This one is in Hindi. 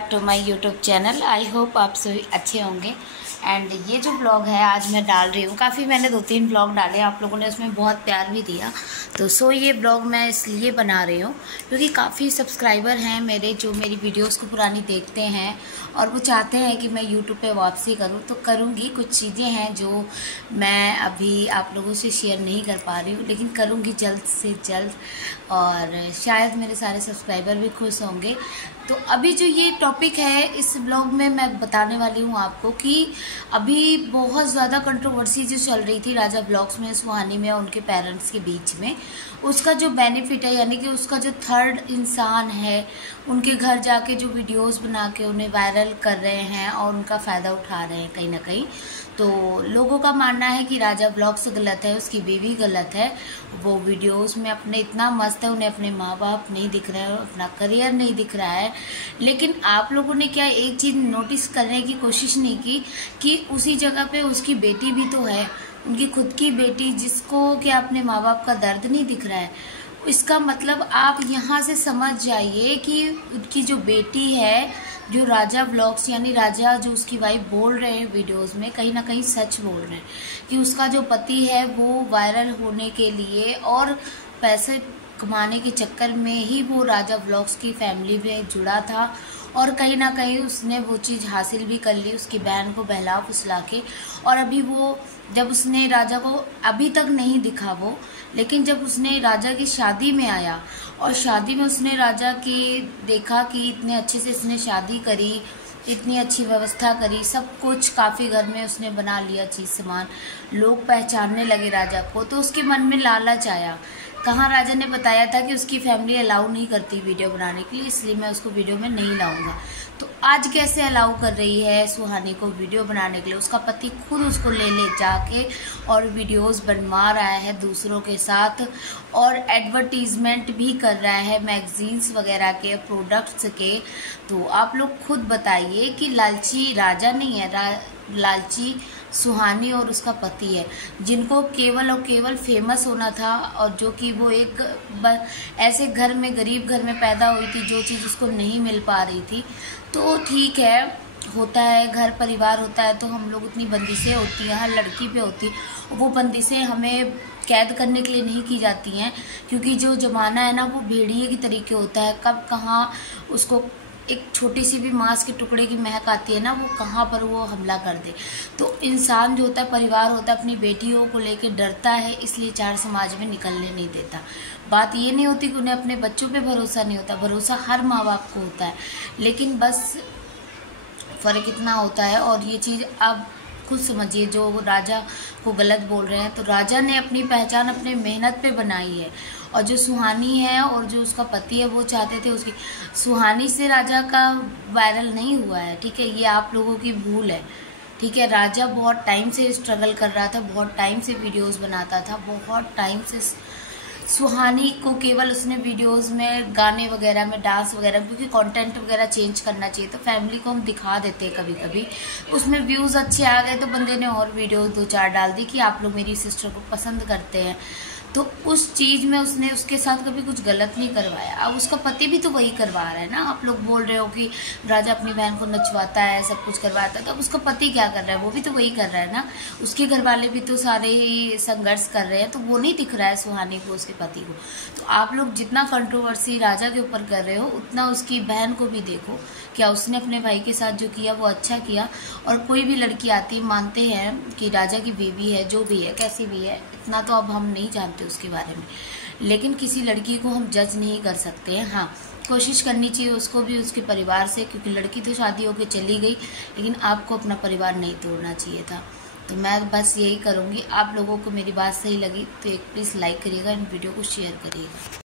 To my YouTube channel. I hope आप सभी अच्छे होंगे। एंड ये जो ब्लॉग है आज मैं डाल रही हूँ, काफ़ी मैंने 2-3 ब्लॉग डाले, आप लोगों ने उसमें बहुत प्यार भी दिया। तो ये ब्लॉग मैं इसलिए बना रही हूँ क्योंकि काफ़ी सब्सक्राइबर हैं मेरे जो मेरी वीडियोस को पुरानी देखते हैं और वो चाहते हैं कि मैं यूट्यूब पे वापसी करूँ। तो करूँगी, कुछ चीज़ें हैं जो मैं अभी आप लोगों से शेयर नहीं कर पा रही हूँ, लेकिन करूँगी जल्द से जल्द और शायद मेरे सारे सब्सक्राइबर भी खुश होंगे। तो अभी जो ये टॉपिक है इस ब्लॉग में मैं बताने वाली हूँ आपको कि अभी बहुत ज़्यादा कंट्रोवर्सी जो चल रही थी राजा ब्लॉग्स में, सुहानी में और उनके पेरेंट्स के बीच में, उसका जो बेनिफिट है यानी कि उसका जो थर्ड इंसान है उनके घर जाके जो वीडियोस बना के उन्हें वायरल कर रहे हैं और उनका फ़ायदा उठा रहे हैं कहीं ना कहीं। तो लोगों का मानना है कि राजा ब्लॉग्स गलत है, उसकी बीवी गलत है, वो वीडियोस में अपने इतना मस्त है, उन्हें अपने माँ बाप नहीं दिख रहे हैं, अपना करियर नहीं दिख रहा है। लेकिन आप लोगों ने क्या एक चीज़ नोटिस करने की कोशिश नहीं की कि उसी जगह पे उसकी बेटी भी तो है, उनकी खुद की बेटी, जिसको क्या अपने माँ बाप का दर्द नहीं दिख रहा है। इसका मतलब आप यहाँ से समझ जाइए कि उनकी जो बेटी है, जो राजा व्लॉग्स यानी राजा जो उसकी वाइफ बोल रहे हैं वीडियोस में, कहीं ना कहीं सच बोल रहे हैं कि उसका जो पति है वो वायरल होने के लिए और पैसे कमाने के चक्कर में ही वो राजा व्लॉग्स की फैमिली में जुड़ा था और कहीं ना कहीं उसने वो चीज़ हासिल भी कर ली, उसकी बहन को बहला फुसला के। और अभी वो जब उसने राजा को, अभी तक नहीं दिखा वो, लेकिन जब उसने राजा की शादी में आया और शादी में उसने राजा के देखा कि इतने अच्छे से इसने शादी करी, इतनी अच्छी व्यवस्था करी, सब कुछ काफ़ी घर में उसने बना लिया चीज़ सामान, लोग पहचानने लगे राजा को, तो उसके मन में लालच आया। कहाँ राजा ने बताया था कि उसकी फैमिली अलाउ नहीं करती वीडियो बनाने के लिए, इसलिए मैं उसको वीडियो में नहीं लाऊंगा। तो आज कैसे अलाउ कर रही है सुहानी को वीडियो बनाने के लिए? उसका पति खुद उसको ले जाके और वीडियोस बनवा रहा है दूसरों के साथ और एडवर्टीजमेंट भी कर रहा है मैगजीन्स वगैरह के, प्रोडक्ट्स के। तो आप लोग खुद बताइए कि लालची राजा नहीं है, लालची सुहानी और उसका पति है, जिनको केवल और केवल फेमस होना था और जो कि वो एक ऐसे घर में, गरीब घर में पैदा हुई थी जो चीज़ उसको नहीं मिल पा रही थी। तो ठीक है, होता है, घर परिवार होता है तो हम लोग, उतनी बंदिशें होती हैं, हर लड़की पे होती, वो बंदिशें हमें कैद करने के लिए नहीं की जाती हैं, क्योंकि जो ज़माना है ना वो भेड़िए की तरीके होता है, कब कहाँ उसको एक छोटी सी भी मांस के टुकड़े की महक आती है ना, वो कहाँ पर वो हमला कर दे। तो इंसान जो होता है, परिवार होता है, अपनी बेटियों को लेके डरता है, इसलिए चार समाज में निकलने नहीं देता। बात ये नहीं होती कि उन्हें अपने बच्चों पे भरोसा नहीं होता, भरोसा हर माँ बाप को होता है, लेकिन बस फ़र्क इतना होता है। और ये चीज़ आप खुद समझिए, जो राजा को गलत बोल रहे हैं, तो राजा ने अपनी पहचान अपने मेहनत पे बनाई है और जो सुहानी है और जो उसका पति है वो चाहते थे उसकी, सुहानी से राजा का वायरल नहीं हुआ है, ठीक है, ये आप लोगों की भूल है, ठीक है। राजा बहुत टाइम से स्ट्रगल कर रहा था, बहुत टाइम से वीडियोस बनाता था, बहुत टाइम से। सुहानी को केवल उसने वीडियोस में, गाने वगैरह में, डांस वगैरह, क्योंकि कंटेंट वगैरह चेंज करना चाहिए, तो फैमिली को हम दिखा देते हैं कभी कभी, उसमें व्यूज़ अच्छे आ गए तो बंदे ने और वीडियो 2-4 डाल दी कि आप लोग मेरी सिस्टर को पसंद करते हैं। तो उस चीज़ में उसने उसके साथ कभी कुछ गलत नहीं करवाया। अब उसका पति भी तो वही करवा रहा है ना। आप लोग बोल रहे हो कि राजा अपनी बहन को नचवाता है, सब कुछ करवाता है, तो अब उसका पति क्या कर रहा है? वो भी तो वही कर रहा है ना। उसके घर वाले भी तो सारे ही संघर्ष कर रहे हैं, तो वो नहीं दिख रहा है सुहानी को, उसके पति को। तो आप लोग जितना कंट्रोवर्सी राजा के ऊपर कर रहे हो, उतना उसकी बहन को भी देखो, क्या उसने अपने भाई के साथ जो किया वो अच्छा किया। और कोई भी लड़की आती, मानते हैं कि राजा की बीवी है, जो भी है, कैसी भी है, इतना तो अब हम नहीं जानते उसके बारे में, लेकिन किसी लड़की को हम जज नहीं कर सकते हैं। हाँ, कोशिश करनी चाहिए उसको भी उसके परिवार से, क्योंकि लड़की तो शादी होकर चली गई, लेकिन आपको अपना परिवार नहीं तोड़ना चाहिए था। तो मैं बस यही करूँगी। आप लोगों को मेरी बात सही लगी तो एक प्लीज़ लाइक करिएगा, इन वीडियो को शेयर करिएगा।